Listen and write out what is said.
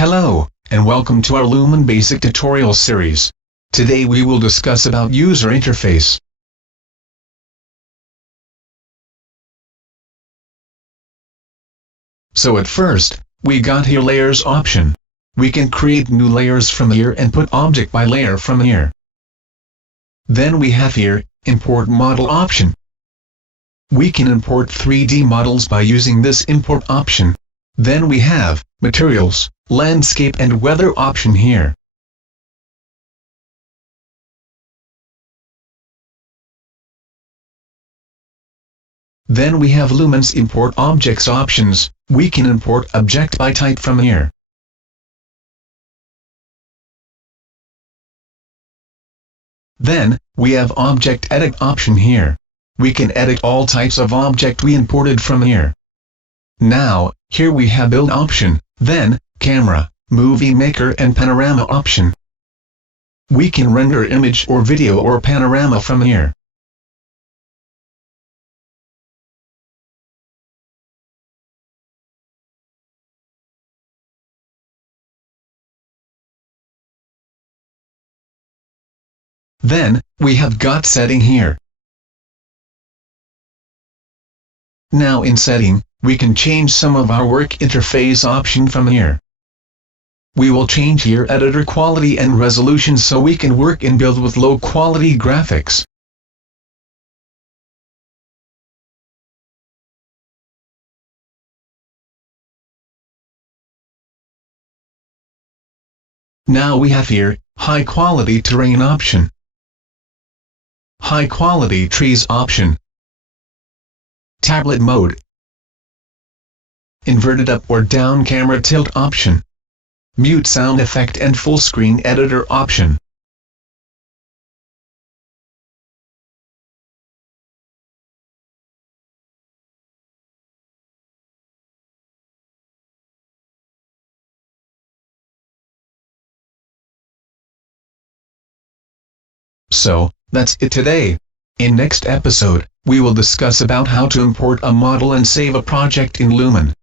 Hello, and welcome to our Lumion Basic Tutorial series. Today we will discuss about user interface. So at first, we got here layers option. We can create new layers from here and put object by layer from here. Then we have here, import model option. We can import 3D models by using this import option. Then we have, materials, landscape and weather option here. Then we have Lumion's import objects options. We can import object by type from here. Then, we have object edit option here. We can edit all types of object we imported from here. Now, here we have build option, then, camera, movie maker and panorama option. We can render image or video or panorama from here. Then, we have got setting here. Now in setting, we can change some of our work interface option from here. We will change here editor quality and resolution so we can work and build with low quality graphics. Now we have here, high quality terrain option. High quality trees option. Tablet mode. Inverted up or down camera tilt option. Mute sound effect and full screen editor option. So, that's it today. In next episode, we will discuss about how to import a model and save a project in Lumion.